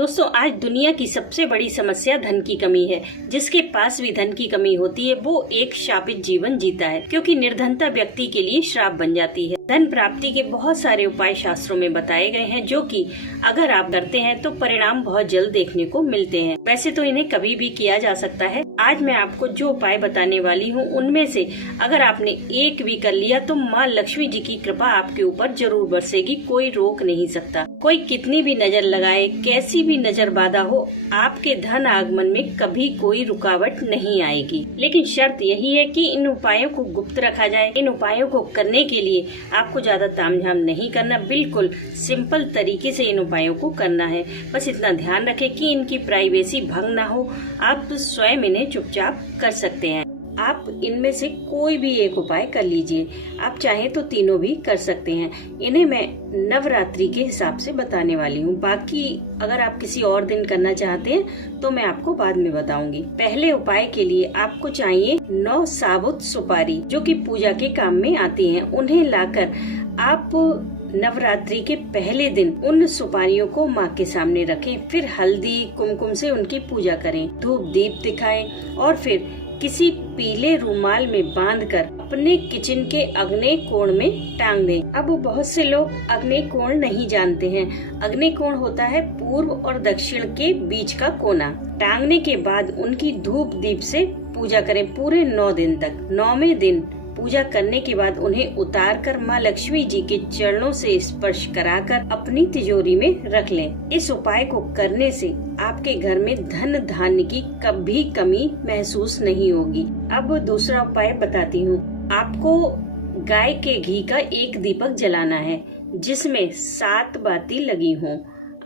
दोस्तों, आज दुनिया की सबसे बड़ी समस्या धन की कमी है। जिसके पास भी धन की कमी होती है वो एक शापित जीवन जीता है, क्योंकि निर्धनता व्यक्ति के लिए श्राप बन जाती है। धन प्राप्ति के बहुत सारे उपाय शास्त्रों में बताए गए हैं, जो कि अगर आप करते हैं तो परिणाम बहुत जल्द देखने को मिलते हैं। वैसे तो इन्हें कभी भी किया जा सकता है। आज मैं आपको जो उपाय बताने वाली हूँ उनमें से अगर आपने एक भी कर लिया तो माँ लक्ष्मी जी की कृपा आपके ऊपर जरूर बरसेगी। कोई रोक नहीं सकता। कोई कितनी भी नजर लगाए, कैसी भी नजर बाधा हो, आपके धन आगमन में कभी कोई रुकावट नहीं आएगी। लेकिन शर्त यही है कि इन उपायों को गुप्त रखा जाए। इन उपायों को करने के लिए आपको ज्यादा तामझाम नहीं करना, बिल्कुल सिंपल तरीके से इन उपायों को करना है। बस इतना ध्यान रखें कि इनकी प्राइवेसी भंग ना हो। आप स्वयं इन्हें चुपचाप कर सकते हैं। आप इनमें से कोई भी एक उपाय कर लीजिए। आप चाहें तो तीनों भी कर सकते हैं। इन्हें मैं नवरात्रि के हिसाब से बताने वाली हूँ। बाकी अगर आप किसी और दिन करना चाहते हैं तो मैं आपको बाद में बताऊंगी। पहले उपाय के लिए आपको चाहिए 9 साबुत सुपारी, जो कि पूजा के काम में आती हैं। उन्हें लाकर आप नवरात्रि के पहले दिन उन सुपारियों को माँ के सामने रखें। फिर हल्दी कुमकुम से उनकी पूजा करें, धूप दीप दिखाएं और फिर किसी पीले रुमाल में बांधकर अपने किचन के अग्नि कोण में टांग दें। अब बहुत से लोग अग्नि कोण नहीं जानते हैं। अग्नि कोण होता है पूर्व और दक्षिण के बीच का कोना। टांगने के बाद उनकी धूप दीप से पूजा करें पूरे 9 दिन तक। 9वें दिन पूजा करने के बाद उन्हें उतार कर माँ लक्ष्मी जी के चरणों से स्पर्श कराकर अपनी तिजोरी में रख लें। इस उपाय को करने से आपके घर में धन धान्य की कभी कमी महसूस नहीं होगी। अब दूसरा उपाय बताती हूँ। आपको गाय के घी का एक दीपक जलाना है, जिसमें 7 बाती लगी हों।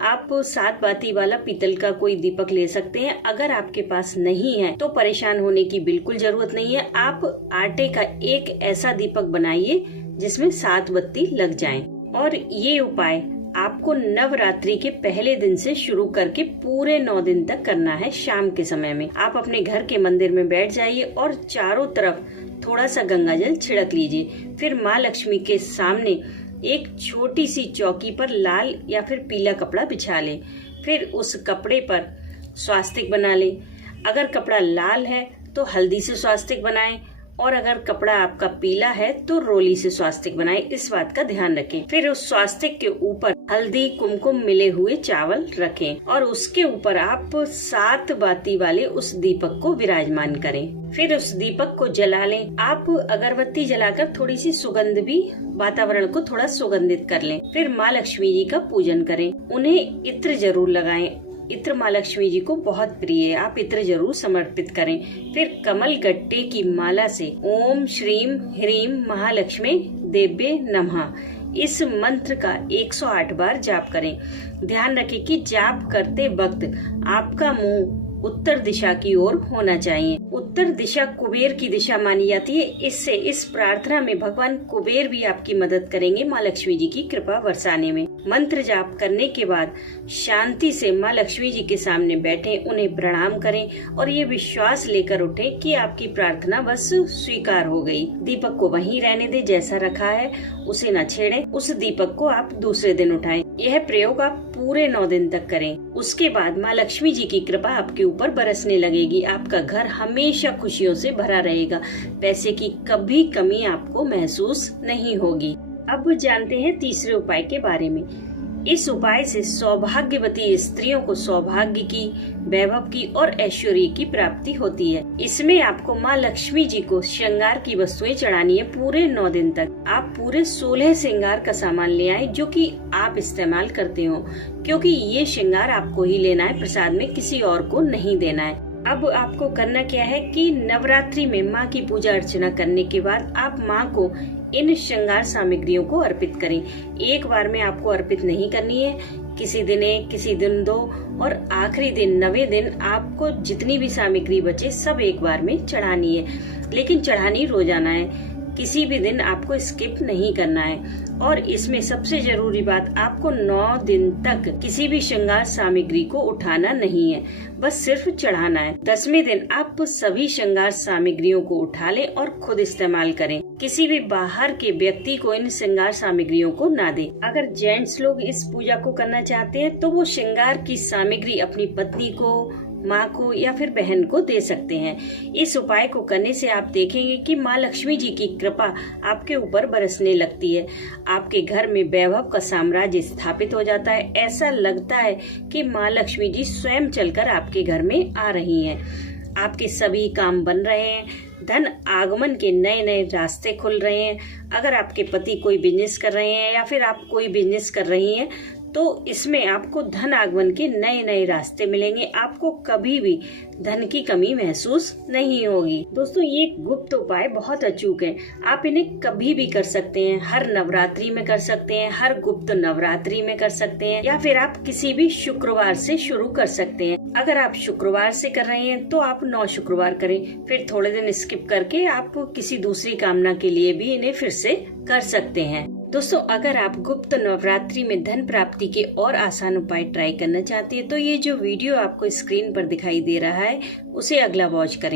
आप 7 बाती वाला पीतल का कोई दीपक ले सकते हैं। अगर आपके पास नहीं है तो परेशान होने की बिल्कुल जरूरत नहीं है। आप आटे का एक ऐसा दीपक बनाइए जिसमें 7 बत्ती लग जाएं। और ये उपाय आपको नवरात्रि के पहले दिन से शुरू करके पूरे 9 दिन तक करना है। शाम के समय में आप अपने घर के मंदिर में बैठ जाइए और चारों तरफ थोड़ा सा गंगा जल छिड़क लीजिए। फिर माँ लक्ष्मी के सामने एक छोटी सी चौकी पर लाल या फिर पीला कपड़ा बिछा लें। फिर उस कपड़े पर स्वास्तिक बना लें। अगर कपड़ा लाल है तो हल्दी से स्वास्तिक बनाएं, और अगर कपड़ा आपका पीला है तो रोली से स्वास्तिक बनाएं। इस बात का ध्यान रखें। फिर उस स्वास्तिक के ऊपर हल्दी कुमकुम मिले हुए चावल रखें और उसके ऊपर आप 7 बाती वाले उस दीपक को विराजमान करें। फिर उस दीपक को जला लें। आप अगरबत्ती जलाकर थोड़ी सी सुगंध भी वातावरण को थोड़ा सुगंधित कर लें। फिर माँ लक्ष्मी जी का पूजन करें। उन्हें इत्र जरूर लगाएं। इत्र माँ लक्ष्मी जी को बहुत प्रिय है। आप इत्र जरूर समर्पित करें। फिर कमल गट्टे की माला से ओम श्रीम ह्रीम महालक्ष्मी देव्ये नमः इस मंत्र का 108 बार जाप करें। ध्यान रखें कि जाप करते वक्त आपका मुंह उत्तर दिशा की ओर होना चाहिए। उत्तर दिशा कुबेर की दिशा मानी जाती है। इससे इस प्रार्थना में भगवान कुबेर भी आपकी मदद करेंगे माँ लक्ष्मी जी की कृपा बरसाने में। मंत्र जाप करने के बाद शांति से माँ लक्ष्मी जी के सामने बैठें, उन्हें प्रणाम करें और ये विश्वास लेकर उठें कि आपकी प्रार्थना बस स्वीकार हो गई। दीपक को वहीं रहने दें जैसा रखा है, उसे न छेड़ें। उस दीपक को आप दूसरे दिन उठाएं। यह प्रयोग आप पूरे 9 दिन तक करें। उसके बाद माँ लक्ष्मी जी की कृपा आपके ऊपर बरसने लगेगी। आपका घर हमेशा खुशियों से भरा रहेगा। पैसे की कभी कमी आपको महसूस नहीं होगी। अब जानते हैं तीसरे उपाय के बारे में। इस उपाय से सौभाग्यवती स्त्रियों को सौभाग्य की, वैभव की और ऐश्वर्य की प्राप्ति होती है। इसमें आपको माँ लक्ष्मी जी को श्रृंगार की वस्तुएं चढ़ानी है पूरे 9 दिन तक। आप पूरे 16 श्रृंगार का सामान ले आए जो कि आप इस्तेमाल करते हो, क्योंकि ये श्रृंगार आपको ही लेना है, प्रसाद में किसी और को नहीं देना है। अब आपको करना क्या है कि नवरात्रि में माँ की पूजा अर्चना करने के बाद आप माँ को इन श्रृंगार सामग्रियों को अर्पित करें। एक बार में आपको अर्पित नहीं करनी है। किसी दिन 1, किसी दिन 2 और आखिरी दिन 9वें दिन आपको जितनी भी सामग्री बचे सब एक बार में चढ़ानी है। लेकिन चढ़ानी रोजाना है। किसी भी दिन आपको स्किप नहीं करना है। और इसमें सबसे जरूरी बात, आपको 9 दिन तक किसी भी श्रृंगार सामग्री को उठाना नहीं है, बस सिर्फ चढ़ाना है। 10वें दिन आप सभी श्रृंगार सामग्रियों को उठा लें और खुद इस्तेमाल करें। किसी भी बाहर के व्यक्ति को इन श्रृंगार सामग्रियों को ना दें। अगर जेंट्स लोग इस पूजा को करना चाहते हैं तो वो श्रृंगार की सामग्री अपनी पत्नी को, माँ को या फिर बहन को दे सकते हैं। इस उपाय को करने से आप देखेंगे कि माँ लक्ष्मी जी की कृपा आपके ऊपर बरसने लगती है। आपके घर में वैभव का साम्राज्य स्थापित हो जाता है। ऐसा लगता है कि माँ लक्ष्मी जी स्वयं चलकर आपके घर में आ रही हैं। आपके सभी काम बन रहे हैं, धन आगमन के नए नए रास्ते खुल रहे हैं। अगर आपके पति कोई बिजनेस कर रहे हैं या फिर आप कोई बिजनेस कर रही हैं तो इसमें आपको धन आगमन के नए नए रास्ते मिलेंगे। आपको कभी भी धन की कमी महसूस नहीं होगी। दोस्तों, ये गुप्त उपाय बहुत अचूक है। आप इन्हें कभी भी कर सकते हैं। हर नवरात्रि में कर सकते हैं, हर गुप्त नवरात्रि में कर सकते हैं, या फिर आप किसी भी शुक्रवार से शुरू कर सकते हैं। अगर आप शुक्रवार से कर रहे हैं तो आप 9 शुक्रवार करें, फिर थोड़े दिन स्किप करके आप किसी दूसरी कामना के लिए भी इन्हें फिर से कर सकते हैं। दोस्तों, अगर आप गुप्त नवरात्रि में धन प्राप्ति के और आसान उपाय ट्राई करना चाहते हैं तो ये जो वीडियो आपको स्क्रीन पर दिखाई दे रहा है उसे अगला वॉच करें।